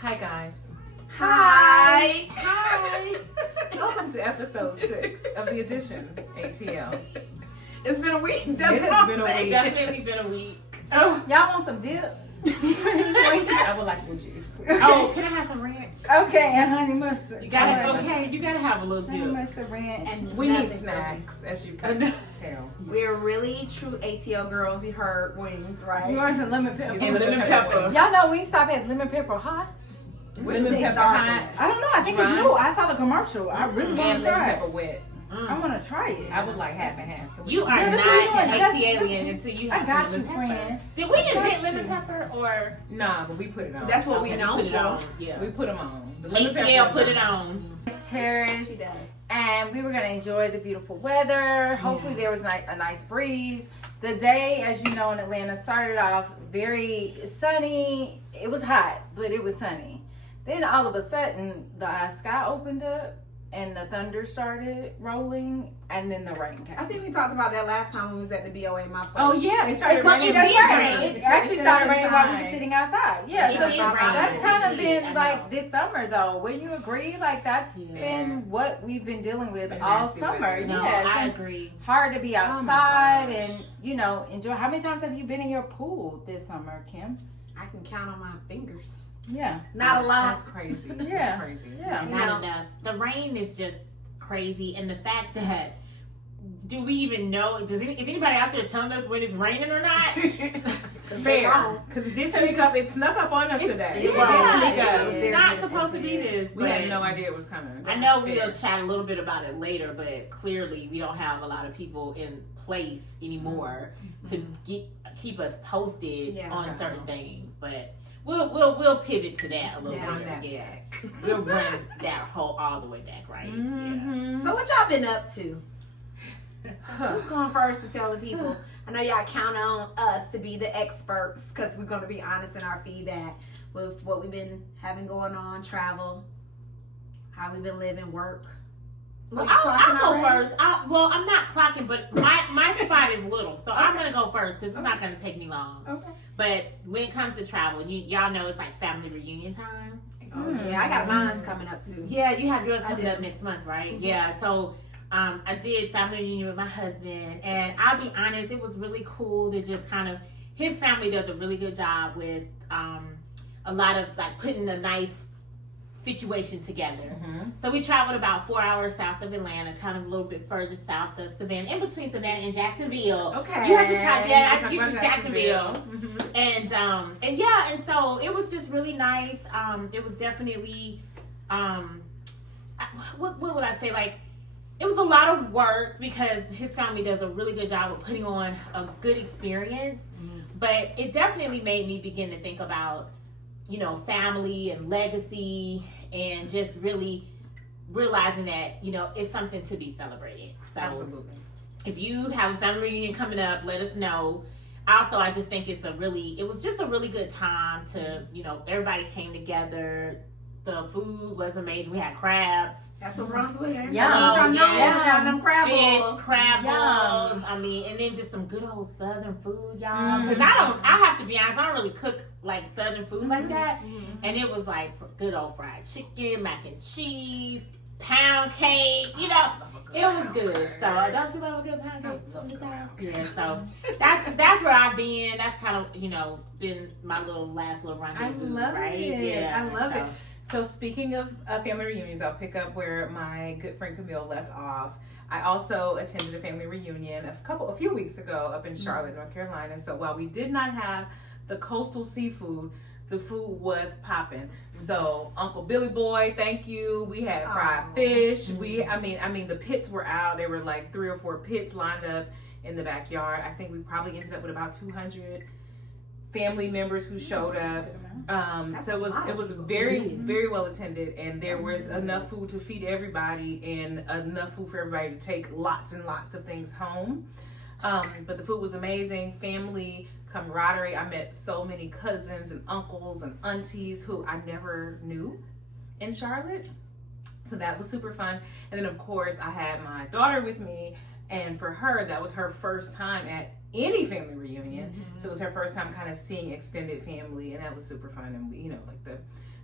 Hi guys. Hi. Hi. Welcome to episode 6 of the edition ATL. It's been a week. That's It what has I'm been a saying. week. Definitely been a week. Oh, Y'all want some dip? I would like blue cheese. Oh, can I have some ranch? Okay, and honey mustard. You gotta Alright. okay. You gotta have a little Honey dip. mustard ranch. And We need nothing snacks, as you can tell. We're really true ATL girls. You heard wings, right? Yours and lemon pepper. It's And lemon pepper. Y'all know Wingstop has lemon pepper hot? Lemon they pepper started? hot I don't know. I think Dry. it's new. I saw the commercial. I really want and to lemon try pepper it. wet. I want to try it. I would like half and half. You are Yeah, not that's what an we're doing. ATLian until you I have got lemon you, pepper. friend. Did we invent got lemon you. pepper or Nah, but we put it on. That's what we Okay, know put it on? for. Yeah. we put them on. The lemon ATL pepper put is it on. Terrace. She does. And we were going to enjoy the beautiful weather. Hopefully there was a nice breeze. The day, as you know, in Atlanta started off very sunny. It was hot, but it was sunny. Then all of a sudden, the sky opened up and the thunder started rolling, and then the rain came. I think we talked about that last time we was at the BOA my place. Oh yeah, it started It's raining. that's did right. rain. It actually started raining while we were inside. sitting outside. Yeah, It so did that's rain. kind of It did, been I like know. this summer, though. Wouldn't you agree? Like that's Yeah. been what we've been dealing with been all nasty summer. weather. No, Yeah, it's I been agree. hard to be my outside gosh. and enjoy. How many times have you been in your pool this summer, Kim? I can count on my fingers. Yeah, Not a lot. That's crazy. Yeah. That's crazy. yeah. You Not know. enough. The rain is just crazy, and the fact that do we even know? If anybody out there telling us when it's raining or not? Fair. Because it snuck up on us today. It was. Yeah, It was it's very not good. supposed to be this. We had but- no idea it was coming. I know Fair. we'll chat a little bit about it later, but clearly we don't have a lot of people in place anymore to keep us posted Yeah, on sure. certain things. But we'll pivot to that a little Yeah. Run bit. that Yeah, back. we'll run that whole all the way back, right? Mhm. So what y'all been up to? Who's going first to tell the people? I know y'all count on us to be the experts because we're going to be honest in our feedback with what we've been having going on, travel, how we've been living, work. Well, Are you I'll clocking go already? first. I'm not clocking, but my spot is little, so I'm gonna go first because it's not gonna take me long. Okay. But when it comes to travel, y'all know it's like family reunion time. Oh, yeah, I got mine's coming up too. Yeah, you have yours I coming do. up next month, right? Mhm. Yeah, so I did family reunion with my husband, and I'll be honest, it was really cool to just kind of, his family does a really good job with a lot of like putting a nice situation together. Mhm. So we traveled about 4 hours south of Atlanta, kind of a little bit further south of Savannah, in between Savannah and Jacksonville. Okay. You have to talk, yeah, Talk you about can Jacksonville. Mhm. And yeah, and so it was just really nice. It was definitely what would I say, like it was a lot of work because his family does a really good job of putting on a good experience. But it definitely made me begin to think about, family and legacy and just really realizing that, it's something to be celebrated. So Absolutely. if you have a family reunion coming up, let us know. Also, I just think it was just a really good time to, everybody came together. The food was amazing. We had crabs, That's what runs with her. Yeah. I know. Yeah. Down them crab fish, balls. crab Yum. balls. And then just some good old Southern food, y'all. Because I have to be honest, I don't really cook like Southern food like that. And it was like good old fried chicken, mac and cheese, pound cake. It was good. So don't you love a good pound cake? I love Sometimes? pound cake. Yeah. So that's where I've been. That's kind of been my last little rendezvous. love right? it. Yeah. I love it. So speaking of family reunions, I'll pick up where my good friend Camille left off. I also attended a family reunion a few weeks ago up in Charlotte, North Carolina. So while we did not have the coastal seafood, the food was popping. So Uncle Billy Boy, thank you. We had fried fish. The pits were out. There were like 3 or 4 pits lined up in the backyard. I think we probably ended up with about 200 family members who showed up. So it was very well attended, and there was enough food to feed everybody and enough food for everybody to take lots and lots of things home. But the food was amazing. Family camaraderie. I met so many cousins and uncles and aunties who I never knew in Charlotte. So that was super fun. And then of course I had my daughter with me, and for her that was her first time at any family reunion. So it was her first time kind of seeing extended family, and that was super fun. And we, like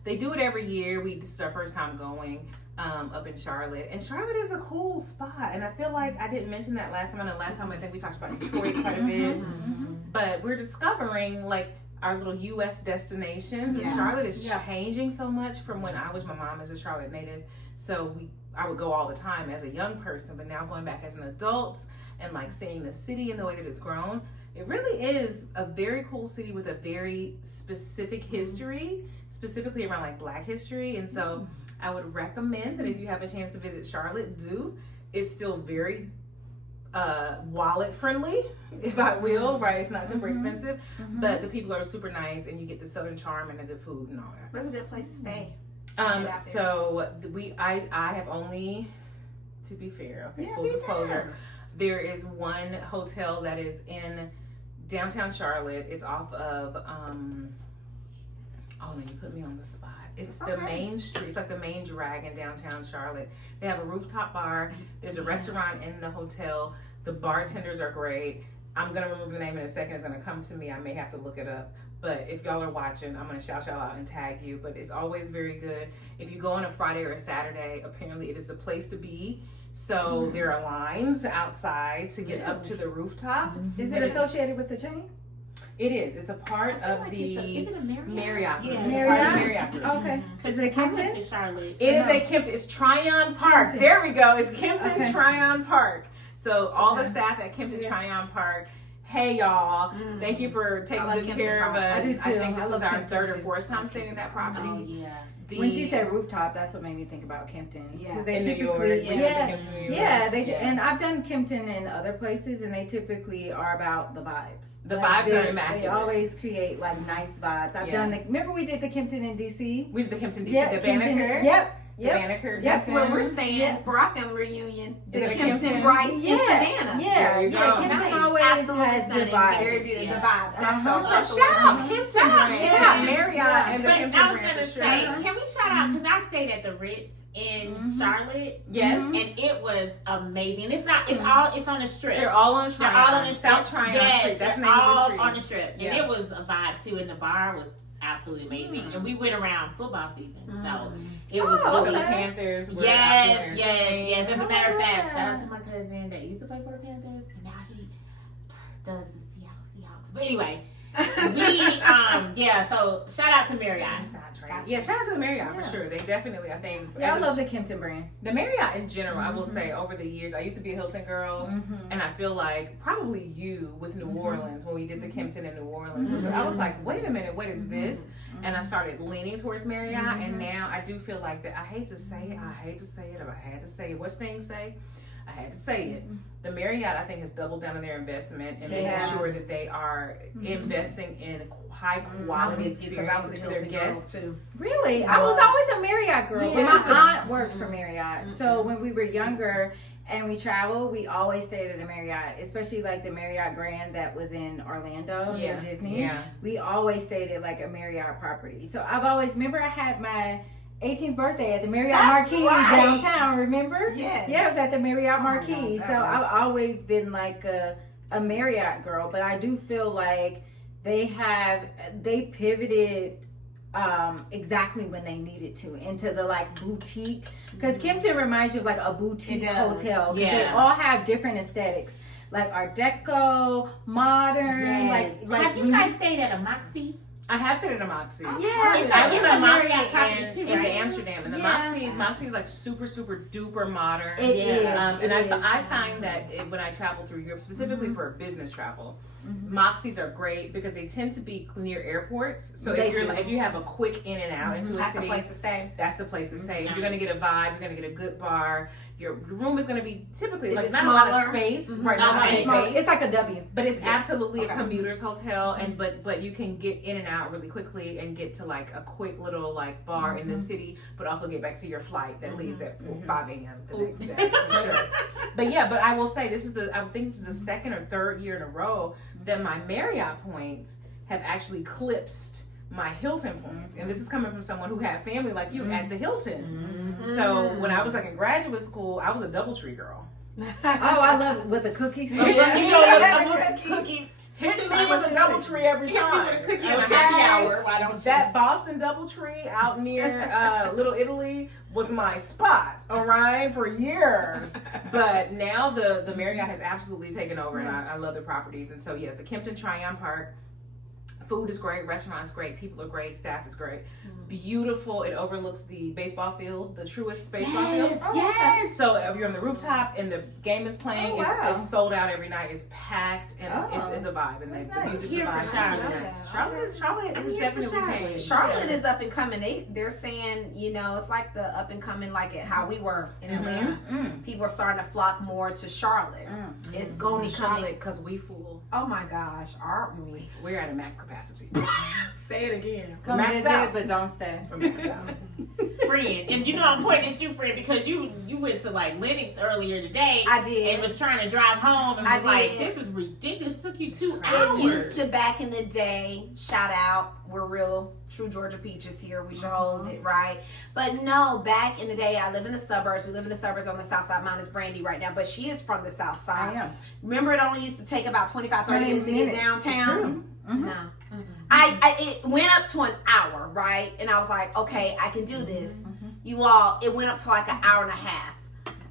they do it every year. This is our first time going up in Charlotte, and Charlotte is a cool spot. And I feel like I didn't mention that last time. I know last time I think we talked about Detroit quite a bit, but we're discovering like our little U.S. destinations. And Charlotte is changing so much from when my mom is a Charlotte native, so I would go all the time as a young person, but now going back as an adult and like seeing the city and the way that it's grown, it really is a very cool city with a very specific history, specifically around like Black history. And so I would recommend that if you have a chance to visit Charlotte, do. It's still very wallet friendly, if I will, right? It's not super expensive, but the people are super nice, and you get the Southern charm and the good food and all that. What's a good place to stay? So I have only, to be fair, full disclosure, there is one hotel that is in downtown Charlotte. It's off of oh no, you put me on the spot. It's the main street. It's like the main drag in downtown Charlotte. They have a rooftop bar. There's a restaurant in the hotel. The bartenders are great. I'm gonna remember the name in a second. It's gonna come to me. I may have to look it up. But if y'all are watching, I'm gonna shout y'all out and tag you. But it's always very good. If you go on a Friday or a Saturday, apparently it is the place to be. So there are lines outside to get up to the rooftop. Is it associated with the chain? It is. It's a part of like the is it a Marriott? Marriott. Yeah, It's a part of the Marriott group. Okay. Is it a I went Kimpton? to Charlotte. It is a Kimpton. It's Tryon Park. Kimpton. There we go. It's Kimpton Okay. Tryon Park. So all the staff at Kimpton Tryon Park, hey y'all, thank you for taking I like good Kimpton care of Park. us. I do too. think I this love is our Kimpton third or too. fourth time staying in that property. Oh yeah. When she said rooftop, that's what made me think about Kimpton. Yeah. Because they in New York, typically, we yeah, went to Kimpton, New York. yeah, they do. And I've done Kimpton in other places, and they typically are about the vibes. The Like, vibes they, are immaculate. They always create like nice vibes. I've done. Remember we did the Kimpton in DC. We did the Kimpton DC, Yeah, the Banneker. Yep. The Yep. Banneker. That's where Kimpton. we're staying for our family reunion. The Is it a Kimpton Kimpton? Bryce in Yeah, Savannah. yeah, There you yeah. go. Kimpton Nice. always Absolutely has stunning. the vibes. Very beautiful. Yeah. The vibes. That's Uh-huh. So shout out Kimpton Shout out brand. Kimpton. Shout out Marriott and the But Kimpton I was brand gonna for say, sure. can we shout out? Because I stayed at the Ritz in Charlotte. Yes. And it was amazing. It's not. It's all. It's on the strip. They're all on They're Tryon. all on the strip. South Tryon Yes, Street. That's the they're name of the all street. on the strip, and Yeah. it was a vibe too. And the bar was absolutely amazing. And we went around football season, so it was Oh, So really. the Panthers were out Yes, there. yes. As a matter of fact, Yeah. shout out to my cousin that used to play for the Panthers, and now he does the Seattle Seahawks. But anyway, so shout out to Marriott. Inside train. Gotcha. Yeah, shout out to the Marriott Yeah. for sure. They definitely, I think. Yeah, I as a- love the Kimpton brand. the Marriott in general. I will say over the years, I used to be a Hilton girl, and I feel like probably you with New Orleans when we did the Kimpton in New Orleans. I was like, wait a minute, what is this? And I started leaning towards Marriott, and now I do feel like that. I hate to say it, but I had to say it. What's things say? I had to say it. The Marriott, I think, has doubled down on their investment and making sure that they are investing in high quality experiences for their guests. too. Really? I was always a Marriott girl. This is the- My aunt worked for Marriott. So when we were younger and we traveled, we always stayed at a Marriott, especially like the Marriott Grand that was in Orlando near Disney. Yeah. We always stayed at like a Marriott property. So I've always, remember I had my 18th birthday at the Marriott That's Marquis right. downtown, remember? Yes. Yeah, it was at the Marriott my Marquis. God, So that was- I've always been like a Marriott girl, but I do feel like they pivoted exactly when they needed to into the like boutique, because Kimpton reminds you of like a boutique It does. hotel, 'cause they Yeah. all have different aesthetics, like Art Deco, modern, like Have you guys stayed at a Moxie? I have stayed at a Moxie. yeah. It's I a- was it's at a Moxie Marriott property in, too, in right? Amsterdam, and the Yeah. Moxie is like super duper modern. It is. And It is. I find that when I travel through Europe, specifically for business travel, Moxies are great because they tend to be near airports. So They if you're do. if you have a quick in and out into a That's the city, place to stay. that's the place to stay. You're gonna get a vibe. You're gonna get a good bar. Your room is gonna be typically Is like it not a lot of smaller? space, right? Not a lot of Okay. space. It's like a W. But it's absolutely Okay. a commuter's hotel, and but you can get in and out really quickly and get to like a quick little like bar in the city, but also get back to your flight that leaves at 5 a.m. the next day for sure. But I will say I think this is the second or third year in a row that my Marriott points have actually eclipsed my Hilton points, and this is coming from someone who had family like you at the Hilton. So when I was like in graduate school, I was a DoubleTree girl. Oh, I love it with the cookies. Yeah. You know what? Cookies. Hit To me me, with it's a DoubleTree every Hit me time. with a cookie and a Okay? happy hour. Why don't you? That Boston DoubleTree out near Little Italy was my spot, all right, for years. But now the Marriott has absolutely taken over, and I love the properties. And so, yeah, the Kempton Tryon Park, food is great, restaurant's great, people are great, staff is great. Beautiful. It overlooks the baseball field, the truest baseball field. Yes. So if you're on the rooftop and the game is playing, Oh, wow. it's sold out every night. It's packed and Oh. it's a vibe, and That's the nice. music's a Here vibe. for It's Charlotte. really nice. Okay. Charlotte I'm has here for definitely Charlotte. changed. Charlotte is up and coming. They're saying, you know, it's like the up and coming, like it how we were in Atlanta. People are starting to flock more to Charlotte. It's going to coming. Charlotte, because we fool. Oh my gosh, aren't we? We're at a max capacity. Say it again. Come Maxed visit, out. but don't stay. We're maxed out. Friend, and you know I'm pointing at you, friend, because you went to like Lennox earlier today. I did. And was trying to drive home and I was like, did. this is ridiculous. It took you 2 It hours. used to back in the day. Shout out, we're real true Georgia peaches here. We should hold it right. But no, back in the day, I live in the suburbs. We live in the suburbs on the south side. Mine is Brandy right now, but she is from the south I side. am. Remember, it only used to take about 25, 30 minutes to get downtown. True. No. It went up to an hour, right? And I was like, okay, I can do this. You all, it went up to like an hour and a half.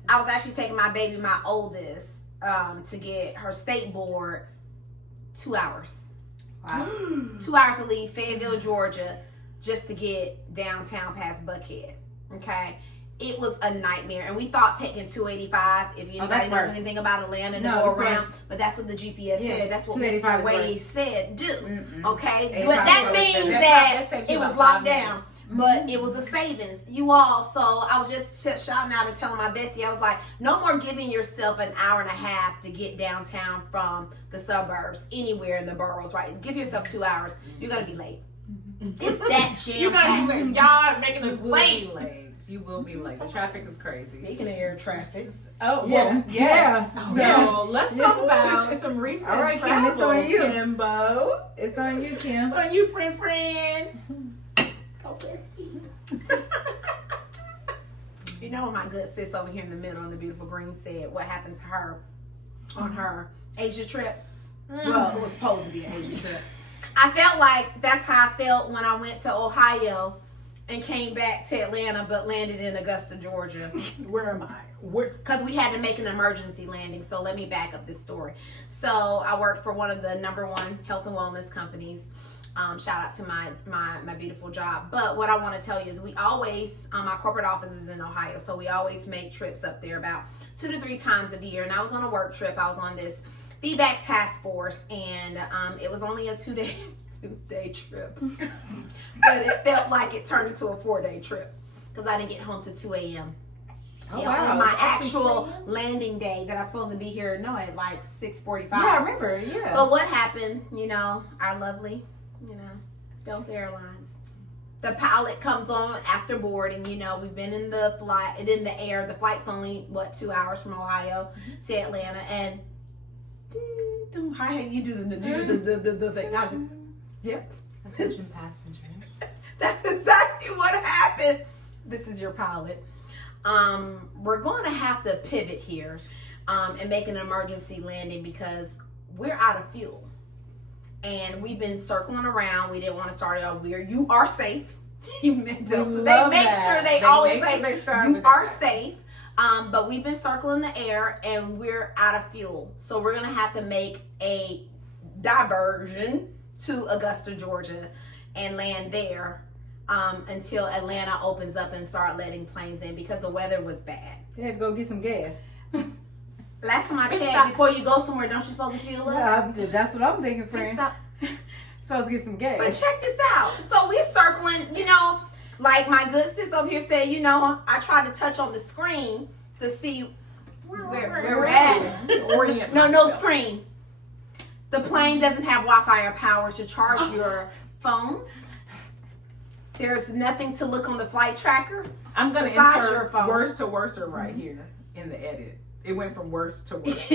I was actually taking my baby, my oldest, to get her state board 2 hours. Wow. 2 hours to leave Fayetteville, Georgia, just to get downtown past Buckhead. Okay. It was a nightmare. And we thought taking 285, if anybody that's knows worse. anything about Atlanta, to No, go it's around. worse. But that's what the GPS Yeah, said. That's what 285 Mr. is Wade worse. said, do. Mm-mm. Okay. 85 But that is worse means than that. that That it was takes locked you about 5 down. minutes. But it was a savings. You all, so I was just shouting out and telling my bestie, I was like, no more giving yourself an hour and a half to get downtown from the suburbs, anywhere in the boroughs, right? Give yourself 2 hours. You're going to be late. It's that jam. You gotta be late. Y'all making us You will late. be late. You will be late. The traffic is crazy. Speaking of air traffic. Oh, Yeah. well, yes. Yeah. So Yeah. let's talk about some recent All right, Kim, travel, it's on you. Kimbo. It's on you, Kim. So you, friend. Go You know, my good sis over here in the middle on the beautiful green said what happened to her on her Asia trip. Well, it was supposed to be an Asia trip. I felt like that's how I felt when I went to Ohio and came back to Atlanta, but landed in Augusta, Georgia. Where am I? Because we had to make an emergency landing. So let me back up this story. So I work for one of the #1 health and wellness companies. Shout out to my beautiful job. But what I want to tell you is we always, our corporate office is in Ohio. So we always make trips up there about 2 to 3 times a year. And I was on a work trip. I was on this feedback task force. And it was only a 2-day trip. But it felt like it turned into a 4-day trip. Because I didn't get home till 2 a.m. Oh, Yeah, wow. on my Actually, actual landing day that I was supposed to be here, at like 6:45. Yeah, I remember. Yeah. But what happened, our lovely, Delta Airlines. The pilot comes on after boarding, we've been in the flight, and in the air. The flight's only, 2 hours from Ohio to Atlanta. And how you do the thing. How's it? Yep. Attention passengers. That's exactly what happened. This is your pilot. We're going to have to pivot here and make an emergency landing because we're out of fuel. And we've been circling around. We didn't want to start it off weird. You are safe. They make sure they always say you are safe. But we've been circling the air and we're out of fuel. So we're going to have to make a diversion to Augusta, Georgia and land there until Atlanta opens up and start letting planes in because the weather was bad. They had to go get some gas. Last time I checked, before you go somewhere, don't you supposed to fuel up? Yeah, that's what I'm thinking, friend. Stop. Supposed to get some gas. But check this out. So we're circling, like my good sis over here said, I tried to touch on the screen to see where we're at. Orient No myself. screen. The plane doesn't have Wi-Fi or power to charge your phones. There's nothing to look on the flight tracker. I'm going to Besides your insert phone. worst to worser right here in the edit. It went from worst to worst.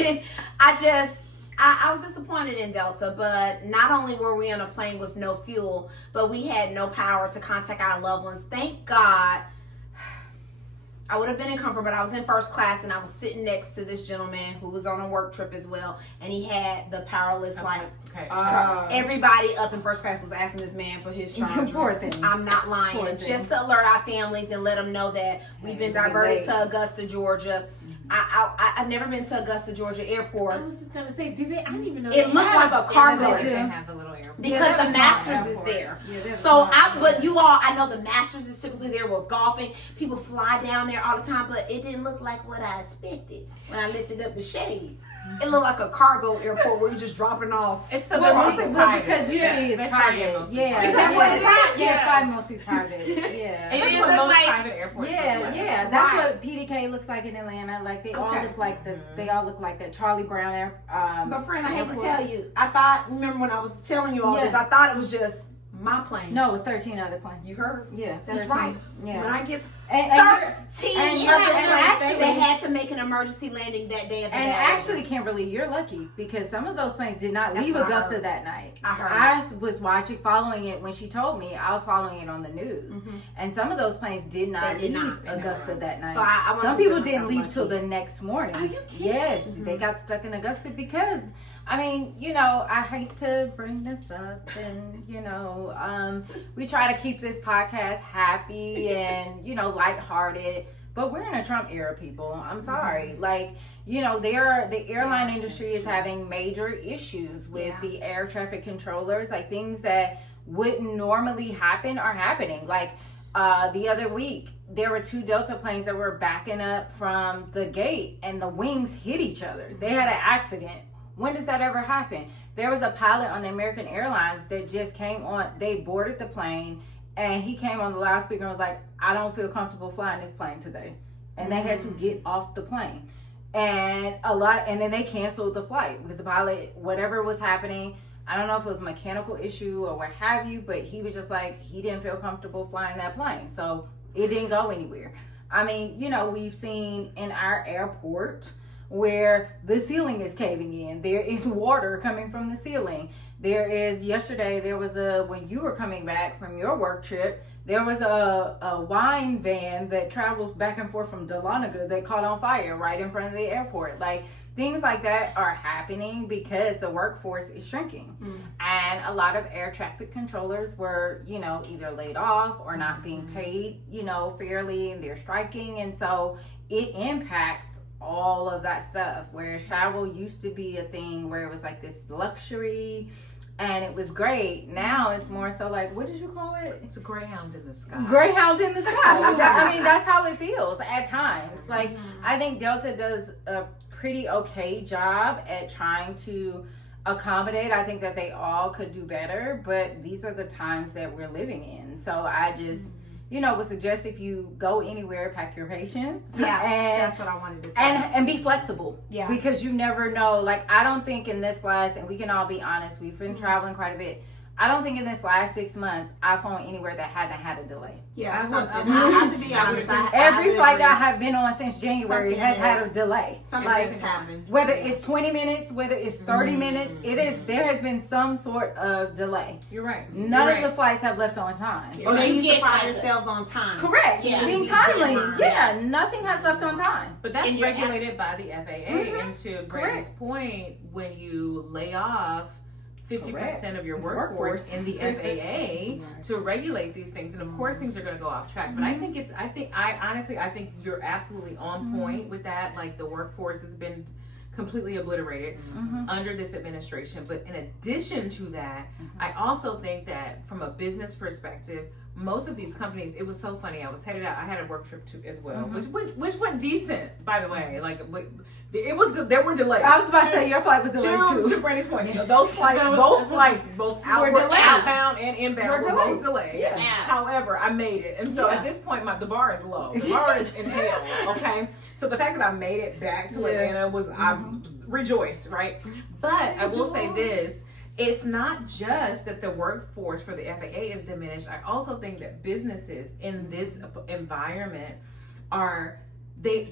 I was disappointed in Delta, but not only were we on a plane with no fuel, but we had no power to contact our loved ones. Thank God I would have been in comfort, but I was in first class and I was sitting next to this gentleman who was on a work trip as well, and he had the powerless everybody up in first class was asking this man for his charger. Poor thing. I'm not lying. Just to alert our families and let them know that we've been diverted to Augusta, Georgia. I've never been to Augusta, Georgia airport. I was just gonna say, do they? I didn't even know. It looked like a cargo They have a little airport. because the Masters is there. But you all, I know the Masters is typically there with golfing. People fly down there all the time, but it didn't look like what I expected when I lifted up the shade. It looked like a cargo airport where you're just dropping off. It's so mostly private. Because usually it's private. Yeah. Is that what it is? Yeah, it's probably mostly private. Yeah. It That's is what most like, private airports look like. Yeah. That's what PDK looks like in Atlanta. Like they all look like this. They all look like that Charlie Brown air. But friend, I hate to tell you, I thought. Remember when I was telling you all this? I thought it was just my plane. No, it was 13 other planes. You heard? Yeah, That's 13. right. Yeah. When I get 13 other actually- planes, they had to make an emergency landing that day. And actually, Kimberly, you're lucky because some of those planes did not leave what I Augusta heard. that night. I heard. I was following it when she told me. I was following it on the news, and some of those planes did not leave Augusta that night. So some people didn't leave till the next morning. Are you kidding? Yes, they got stuck in Augusta because. I mean, I hate to bring this up, and we try to keep this podcast happy and lighthearted, but we're in a Trump era, people. I'm sorry, the airline industry is having major issues with the air traffic controllers. Like things that wouldn't normally happen are happening. Like the other week, there were 2 Delta planes that were backing up from the gate, and the wings hit each other. They had an accident. When does that ever happen? There was a pilot on the American Airlines that just came on. They boarded the plane, and he came on the loudspeaker and was like, "I don't feel comfortable flying this plane today," and they had to get off the plane. And then they canceled the flight because the pilot, whatever was happening, I don't know if it was a mechanical issue or what have you, but he was just like, he didn't feel comfortable flying that plane, so it didn't go anywhere. I mean, we've seen in our airport where the ceiling is caving in. There is water coming from the ceiling. Yesterday when you were coming back from your work trip, there was a wine van that travels back and forth from Dahlonega that caught on fire right in front of the airport. Like things like that are happening because the workforce is shrinking. And a lot of air traffic controllers were, either laid off or not being paid, fairly, and they're striking. And so it impacts all of that stuff, whereas travel used to be a thing where it was like this luxury and it was great. Now it's more so like, what did you call it? It's a Greyhound in the sky. Greyhound in the sky. I mean, that's how it feels at times. Like, I think Delta does a pretty okay job at trying to accommodate. I think that they all could do better, but these are the times that we're living in. So I just would suggest if you go anywhere, pack your patience. Yeah, and that's what I wanted to say. And be flexible. Yeah. Because you never know. Like, I don't think in this last, and we can all be honest, we've been traveling quite a bit. I don't think in this last 6 months I've flown anywhere that hasn't had a delay. Yeah, I have to be honest. Every flight that I have been on since January has had a delay. Something has happened. Whether it's 20 minutes, whether it's 30 minutes, there has been some sort of delay. You're right. None of the flights have left on time. Or they used to pride themselves on time. Correct. Yeah. Being timely. Yeah, nothing has left on time. But that's regulated by the FAA. And to Brady's point, when you lay off 50% of your workforce in the FAA to regulate these things, and of course things are going to go off track. But I think you're absolutely on point with that. Like, the workforce has been completely obliterated under this administration. But in addition to that, I also think that from a business perspective, most of these companies, it was so funny. I was headed out. I had a work trip too as well, which went decent, by the way. Like, there were delays. I was about to say your flight was delayed too. To Brandy's point, those flights, both outbound and inbound, were both delayed. Yeah. However, I made it, and so at this point, the bar is low. The bar is in hell. Okay, so the fact that I made it back to Atlanta I rejoiced, right? But I will say this. It's not just that the workforce for the FAA is diminished. I also think that businesses in this environment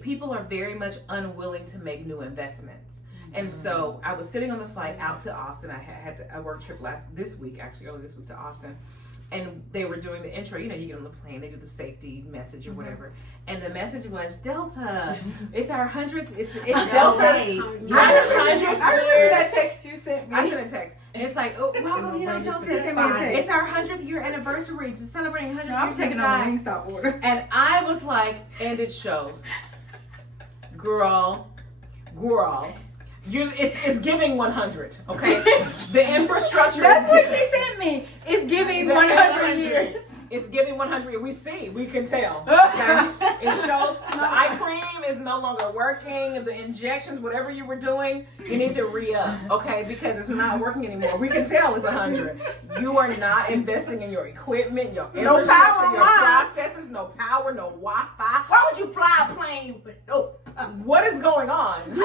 people are very much unwilling to make new investments. And so I was sitting on the flight out to Austin. I had a work trip earlier this week to Austin. and they were doing the intro. You know, you get on the plane, they do the safety message or whatever, and the message was Delta. It's our 100th. It's Delta. Right. I remember that text you sent me. I sent a text. And it's like, oh, welcome, you know, Delta. Send me a text. It's our 100th year anniversary. It's celebrating 100 I'm years. taking on the Wingstop order. And I was like, and it shows, girl, it's giving 100. Okay, the infrastructure. That's is what giving. she sent me. It's giving The 100 years. It's giving 100. We can tell. Okay? It shows the eye cream is no longer working. The injections, whatever you were doing, you need to re-up, okay? Because it's not working anymore. We can tell it's 100. You are not investing in your equipment, your infrastructure, power your lines. processes, no power, no Wi-Fi. Why would you fly a plane with no? What is going on? Take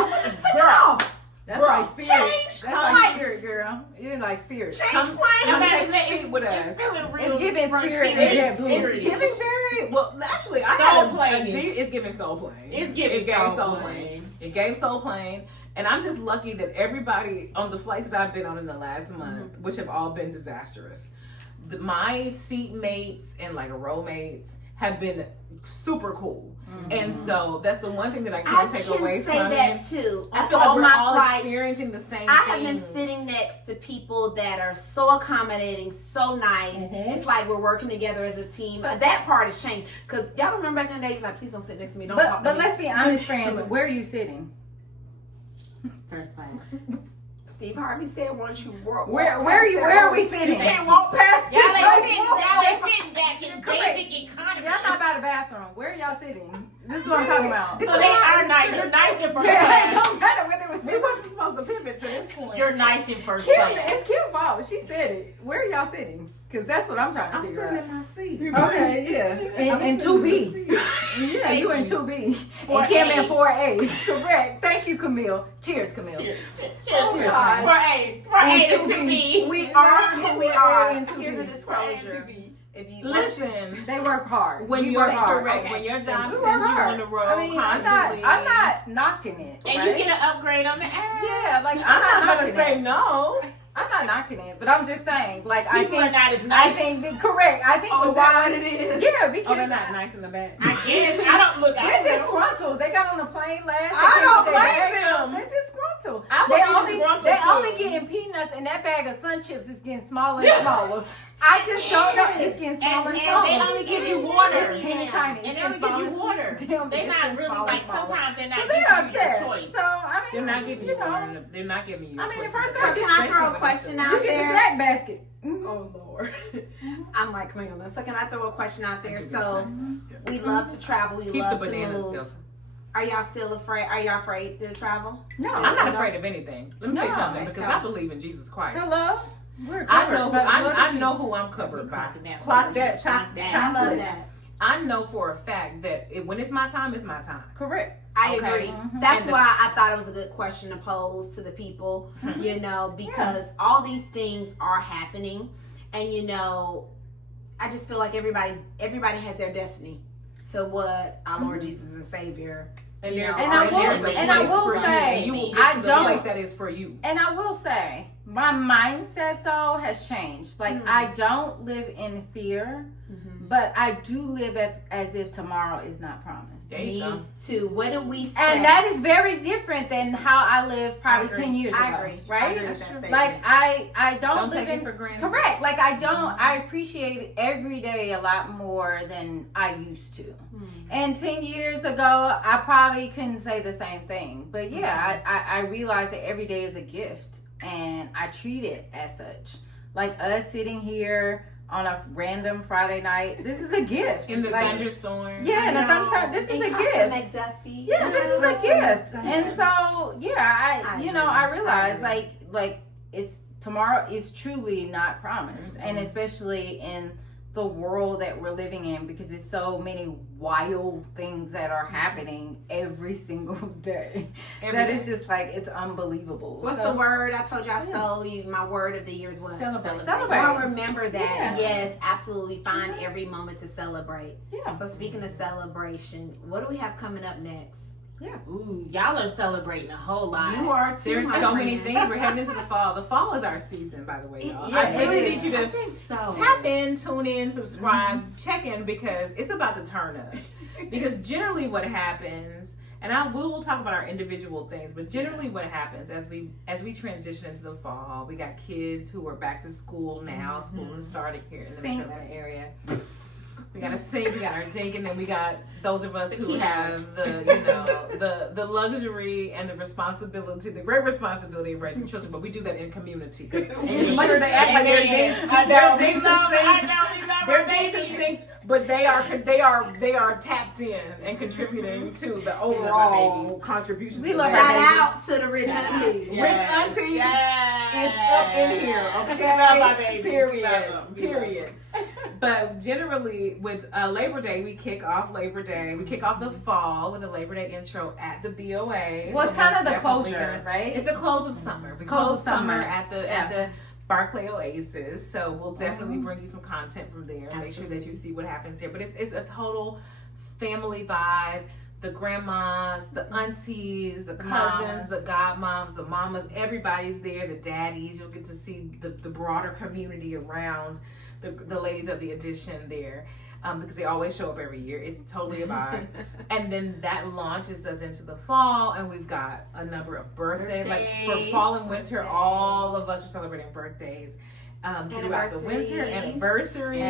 it off. That's Girl, like spirit. change That's like flights. spirit, girl. You're like spirit. Change Come planes. take a seat with us. It's giving spirit and It's JetBlue. giving very well. Actually, I Soul had Plane. it's giving Soul Plane. It's giving it gave Soul Soul Plane. Plane. It gave Soul Plane, and I'm just lucky that everybody on the flights that I've been on in the last month, which have all been disastrous, my seat mates and like row mates have been super cool, and so that's the one thing that I can't take away say from that it. too. I feel like On we're my all flights, experiencing the same. I have been things. sitting next to people that are so accommodating, so nice. It's like we're working together as a team. That part has changed. Because y'all remember back in the day, like, please don't sit next to me. Don't talk to But me. let's be honest, friends. Where are you sitting? First class. Steve Harvey said, once you walk Where are we sitting? You can't walk past Y'all it. ain't sitting back in Correct. basic economy. Y'all not by the bathroom. Where are y'all sitting? This is what I'm talking about. So they are nice. You're nice in first Yeah, it class. don't matter whether it was. We wasn't supposed to pivot to this point. You're nice in first Kim, class. it's Kim's fault. She said it. Where are y'all sitting? Because that's what I'm trying to I'm figure sitting out. in my seat. Okay, yeah. In 2B. Yeah, you in 2B. And Kim in 4A. Correct. Thank you, Camille. Cheers, Camille. Cheers. Oh, Cheers. gosh. For A. For A And to to B. We are who we are. And to Here's a be. disclosure. If you Listen, They work hard. when We you're work hard. correct, Okay. when your job We sends work you hard. on the road I mean, constantly, I'm not knocking it. And right? you get an upgrade on the app. Yeah, like I'm not gonna knocking say it. no. I'm not knocking it, but I'm just saying, like People are not as I nice. think correct. I think Oh, was is that that what it is? Yeah, Oh, because they're not nice in the back. I guess. I don't look out. they're disgruntled. They got on the plane last. I they don't put their blame bags them. on. They're disgruntled. I would be disgruntled They're too. only getting peanuts, and that bag of Sun Chips is getting smaller and smaller. I just don't know. It's getting smaller And and smaller. they only give you water. It's teeny tiny. And It's they only smaller give you water. and- They're it's not getting really smaller like, and smaller. sometimes they're not So giving they're you upset. your choice. So I mean, They're not giving you know, water. They're not giving you. I mean, choice. the first So class, can I throw a question out you get the there? snack basket. Mhm. Oh Lord, I'm like, come on. So can I throw a question out there? So we love to travel. We Keep the love to bananas move. still. Are y'all still afraid? Are y'all afraid to travel? No, I'm not afraid of anything. Let me tell you No, something, because so- I believe in Jesus Christ. Hello? We're I covered know who by the blood of I know Jesus. who I'm covered by. Clock that. Clock that, Clock that. I love chocolate. that. I know for a fact that when it's my time, it's my time. Correct. I Okay. agree. Mhm. That's And the- why I thought it was a good question to pose to the people, you know, because all these things are happening, and you know, I just feel like everybody has their destiny to what our Lord Jesus and Savior. And You there's know, And I and will- there's a and I place will for you, say, and you will get I to the don't- place that is for you. And I will say, my mindset though has changed. Like I don't live in fear, but I do live as if tomorrow is not promised. There you Me go. too. What do we say? And that is very different than how I lived probably I agree. 10 years ago. I agree. Right? I agree with that statement. Like I don't Don't live take in it for granted. correct. Like I appreciate every day a lot more than I used to. And 10 years ago, I probably couldn't say the same thing. But yeah, I realize that every day is a gift, and I treat it as such. Like us sitting here on a random Friday night, this is a gift. In the Like, thunderstorm. yeah, in a No. thunderstorm. This is a Casa gift. McDuffie. Yeah, this is a gift. And so, yeah, I I agree. realize I like it's tomorrow is truly not promised, and especially in the world that we're living in, because there's so many wild things that are happening every single day. That is just like, it's unbelievable. What's So- the word? I told you I stole you. My word of the year is what? Celebrate. Celebrate. Y'all remember that. Yeah. Yes, absolutely. Find every moment to celebrate. Yeah. So speaking of celebration, what do we have coming up next? Ooh, y'all are celebrating a whole lot. You are too. There's my so many friend. things. We're heading into the fall. The fall is our season, by the way, y'all. Yeah, I really it need is. you to I think so. tap in, tune in, subscribe, check in, because it's about to turn up. Because generally what happens, and we will talk about our individual things, but generally what happens as we transition into the fall, we got kids who are back to school now. School has started here in the Metro Atlanta area. We got a sink, we got our dink, and then we got those of us who have the luxury and the responsibility, the great responsibility of raising children, but we do that in community. Because as much as they act like they're dinks, they're dinks and sinks, but they are tapped in and contributing to the overall contribution. We to love the Shout babies. out to the rich aunties. Rich aunties is up in here, okay? We love our babies. Period. We love them. We love Period. But generally, with Labor Day, we kick off Labor Day. We kick off the fall with a Labor Day intro at the BOA. Well, it's kind of the definitely closure, right? It's the close of summer. We Close close of summer summer. at the Barclay Oasis. So we'll definitely bring you some content from there. Make sure that you see what happens here. But it's a total family vibe. The grandmas, the aunties, the cousins, the godmoms, the mamas, everybody's there. The daddies, you'll get to see the broader community around the ladies of the addition there, because they always show up every year. It's totally a vibe. And then that launches us into the fall, and we've got a number of birthdays. Like for fall and winter, all of us are celebrating birthdays. Throughout the winter, anniversaries.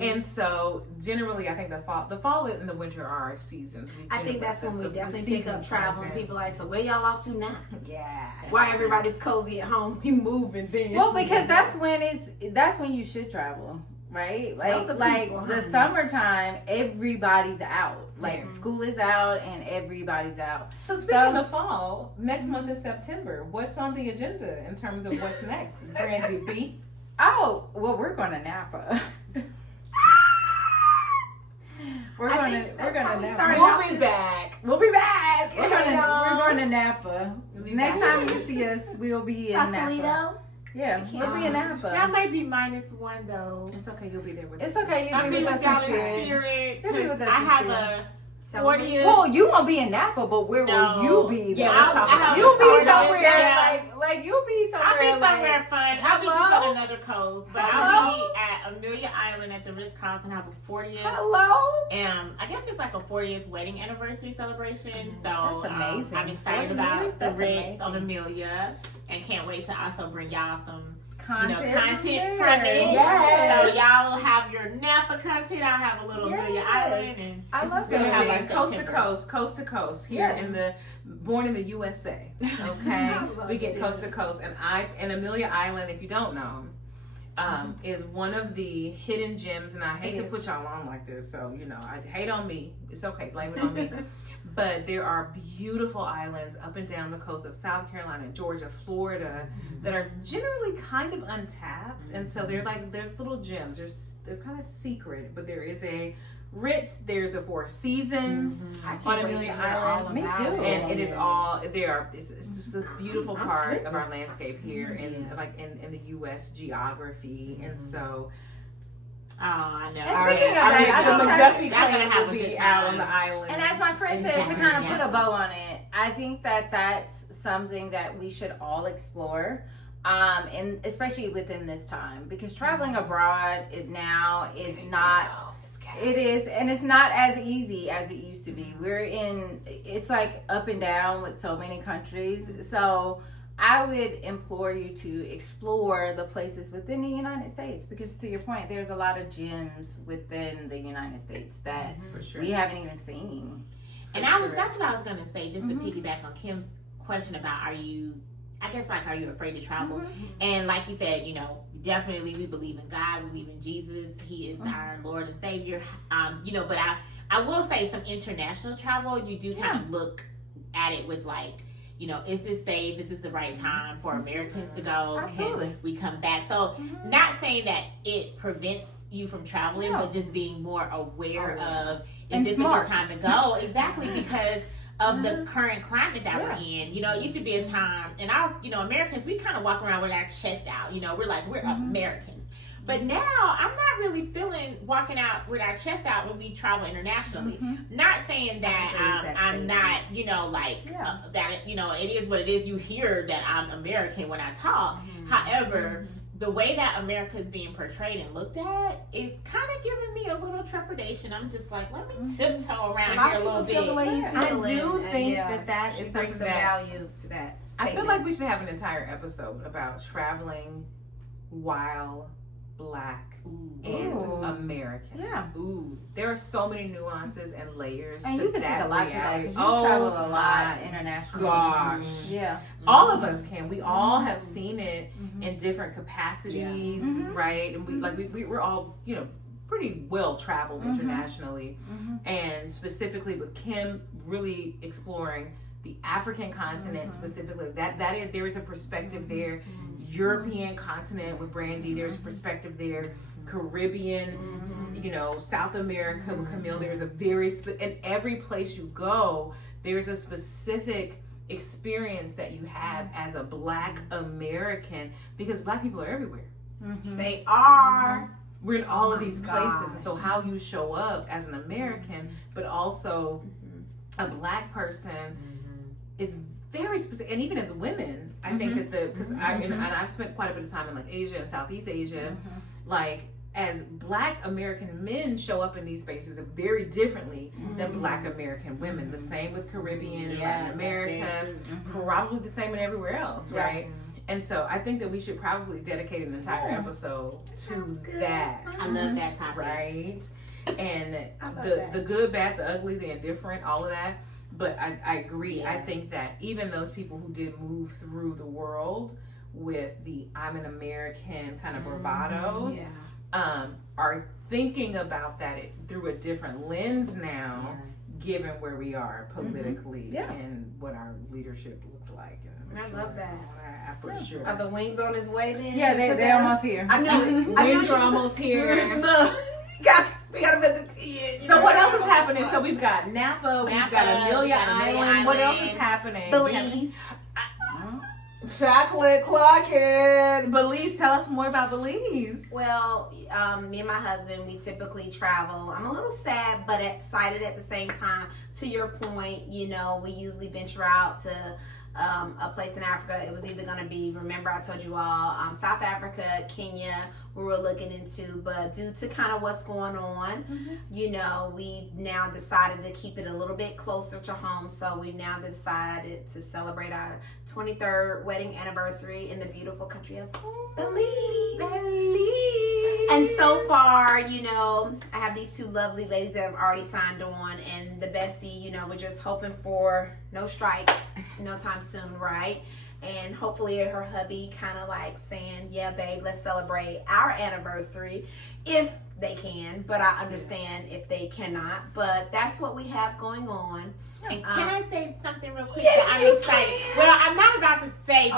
And so generally I think the fall and the winter are our seasons. I think that's when we definitely pick up travel and people like, so where y'all off to now? Yeah. Why everybody's cozy at home? We moving then. Well, because that's when you should travel, right? Tell the Like people, the honey. summertime, everybody's out. Like Yeah. school is out and everybody's out. So speaking of fall, next month is September. What's on the agenda in terms of what's next? Brandy B. Oh, well, we're going to Napa. We're going to Napa. We'll be back. We'll be back. We're going to Napa. We'll be Next back. time you see us, we'll be in Napa. Sausalito? Yeah, we'll be in Y'all Napa. might be -1 though. It's okay. You'll be there with It's us. okay. I'll You'll be be with with us y'all in in spirit. spirit. You'll be with 'cause us I in have spirit. a 40th. Well, you won't be in Napa, but where will you be? Yeah, though? let's talk about You'll be 40th, somewhere yeah. like you'll be somewhere. I'll be somewhere like, fun. I'll be just hello? on another coast, but Hello? I'll be at Amelia Island at the Ritz-Carlton. Have a 40th. Hello. I guess it's like a 40th wedding anniversary celebration. So That's amazing. I'm excited 40 about years? the That's Ritz amazing. on Amelia, and can't wait to also bring y'all some content Content from it. Yes. So y'all will have your Napa content. I'll have a little Amelia Yes. Island, and I This love is gonna have be like coast to September. coast here Yes. born in the USA. Okay, I love we get it. coast to coast, and Amelia Island, if you don't know, is one of the hidden gems. And I hate to put y'all on like this, so I hate on me. It's okay, blame it on me. But there are beautiful islands up and down the coast of South Carolina, Georgia, Florida that are generally kind of untapped, and so they're little gems. They're kind of secret, but there is a Ritz, there's a Four Seasons I can't on wait to Amelia hear all Island. Me about too. it. And it is all there. It's just a beautiful I'm part slipping. of our landscape here, in the U.S. geography, and so. oh, I know. And speaking of that, I the think that's- McDuffie Y'all gonna clan have will a be good out time. on the island. And as my friend in said, to kind of January, put a bow on it, I think that that's something that we should all explore, and especially within this time, because traveling abroad is not. It is, and it's not as easy as it used to be. It's like up and down with so many countries. So I would implore you to explore the places within the United States, because to your point, there's a lot of gems within the United States that For sure. we haven't even seen. And that's what I was gonna say, just to piggyback on Kim's question about are you afraid to travel? And like you said, definitely we believe in God, we believe in Jesus, He is our Lord and Savior. But I will say some international travel, you do kind of look at it with like, is this safe? Is this the right time for Americans to go? Absolutely. Can we come back? So not saying that it prevents you from traveling, but just being more aware of, And is this smart. a good time to go? Exactly, because of the current climate that we're in. It used to be a time, and Americans, we kind of walk around with our chest out. We're Americans. But now, I'm not really feeling walking out with our chest out when we travel internationally. Mm-hmm. Not saying that I'm not, you know, like Yeah. that. You know, it is what it is. You hear that I'm American when I talk. However, the way that America is being portrayed and looked at is kind of giving me a little trepidation. I'm just like, let me tiptoe around here a little bit. I do think that is brings something some that value to that. I feel like we should have an entire episode about traveling while Black and American. Yeah. Ooh. There are so many nuances and layers And to you can that take a lot to that reality. because you travel a lot my internationally. Gosh. Yeah. All of us can. We all have seen it in different capacities, Mhm. right? And we're all, you know, pretty well traveled Mhm. internationally. And specifically with Kim really exploring the African continent specifically. There is a perspective there. European continent with Brandy, there's a perspective there. Caribbean, you know, South America with Camille, there's a very in every place you go, there's a specific experience that you have as a Black American, because Black people are everywhere. They are. We're in all of my these places, and gosh. so how you show up as an American, but also a Black person is very specific. And even as women, I think that because and I've spent quite a bit of time in like Asia and Southeast Asia, like as Black American men show up in these spaces very differently than Black American women. The same with Caribbean, Latin America, probably the same in everywhere else, right? And so I think that we should probably dedicate an entire episode to that. I love that topic. Right? And love the that. the good, bad, the ugly, the indifferent, all of that. But I agree. Yeah. I think that even those people who did move through the world with the I'm an American kind of bravado, are thinking about that through a different lens now, given where we are politically and what our leadership looks like. I love that. For sure. Are the wings on his way then? Yeah, they're almost here. I know. Wings are almost here. Look, we gotta put the tea in. So what else is happening? So we've got Napa, we've got Napa, Amelia we got Amelia Island. What else Island. is happening? Belize. Chocolate clocking. Belize, tell us more about Belize. Well, me and my husband, we typically travel. I'm a little sad, but excited at the same time. To your point, you know, we usually venture out to a place in Africa. It was either going to be, remember I told you all, South Africa, Kenya, we were looking into, but due to kind of what's going on, you know, we now decided to keep it a little bit closer to home. So we now decided to celebrate our 23rd wedding anniversary in the beautiful country of Belize. And so far, you know, I have these two lovely ladies that have already signed on, and the bestie, you know, we're just hoping for no strikes no time soon, right? And hopefully her hubby kind of like saying, yeah, babe, let's celebrate our anniversary if they can, but I understand if they cannot. But that's what we have going on. And can I say something real quick? Yes, that you I'm excited. can. Well, I'm not about to say,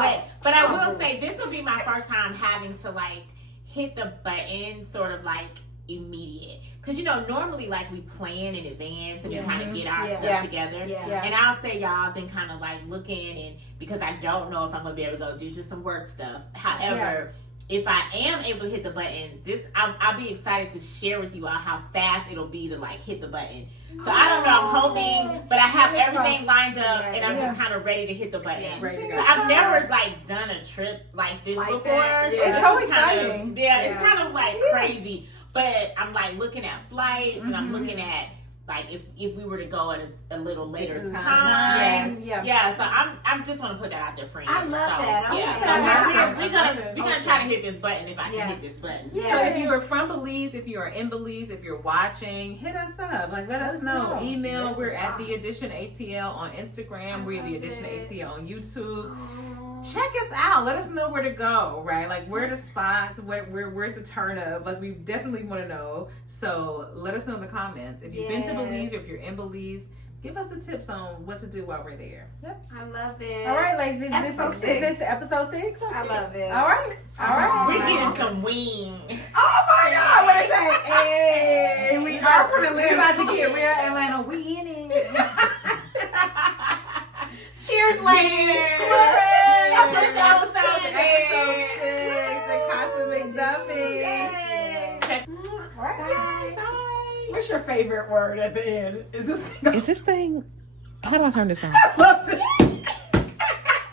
but I will Oh. say this will be my first time having to like hit the button sort of like immediate. Because, you know, normally like we plan in advance and we kind of get our stuff together. Yeah. And I'll say y'all have been kind of like looking, and because I don't know if I'm going to be able to go do just some work stuff. However, if I am able to hit the button, I'll be excited to share with you all how fast it'll be to like hit the button. So I don't know, I'm hoping, but I have everything lined up and I'm just kind of ready to hit the button. Ready to go. So I've never like done a trip like this Like before. that, So yeah. It's this so is kind of- exciting. it's kind of like crazy. But I'm like looking at flights and I'm looking at like if we were to go at a little later time. Yes. So I'm just want to put that out there for you. I love that. Okay. Yeah. So Okay. we're gonna try to hit this button if I can hit this button. So if you are from Belize, if you are in Belize, if you're watching, hit us up. Like let us know. Email. Yes, We're at yes. The Edition ATL on Instagram. We're The love Edition it. ATL on YouTube. Check us out. Let us know where to go, right? Like where are the spots, where's the turn up? Like we definitely want to know. So let us know in the comments. If you've been to Belize or if you're in Belize, give us the tips on what to do while we're there. I love it. All right, ladies, is Episode this episode 6? I love it. All right. We're getting some wing. Oh my God, what is that? Hey, we are from We're Atlanta. about to get real Atlanta. We in it. Cheers, ladies. Episode 6 at Casa McDuffie. All right. What's your favorite word at the end? Is this thing? Is this thing? How do I turn this on? I love this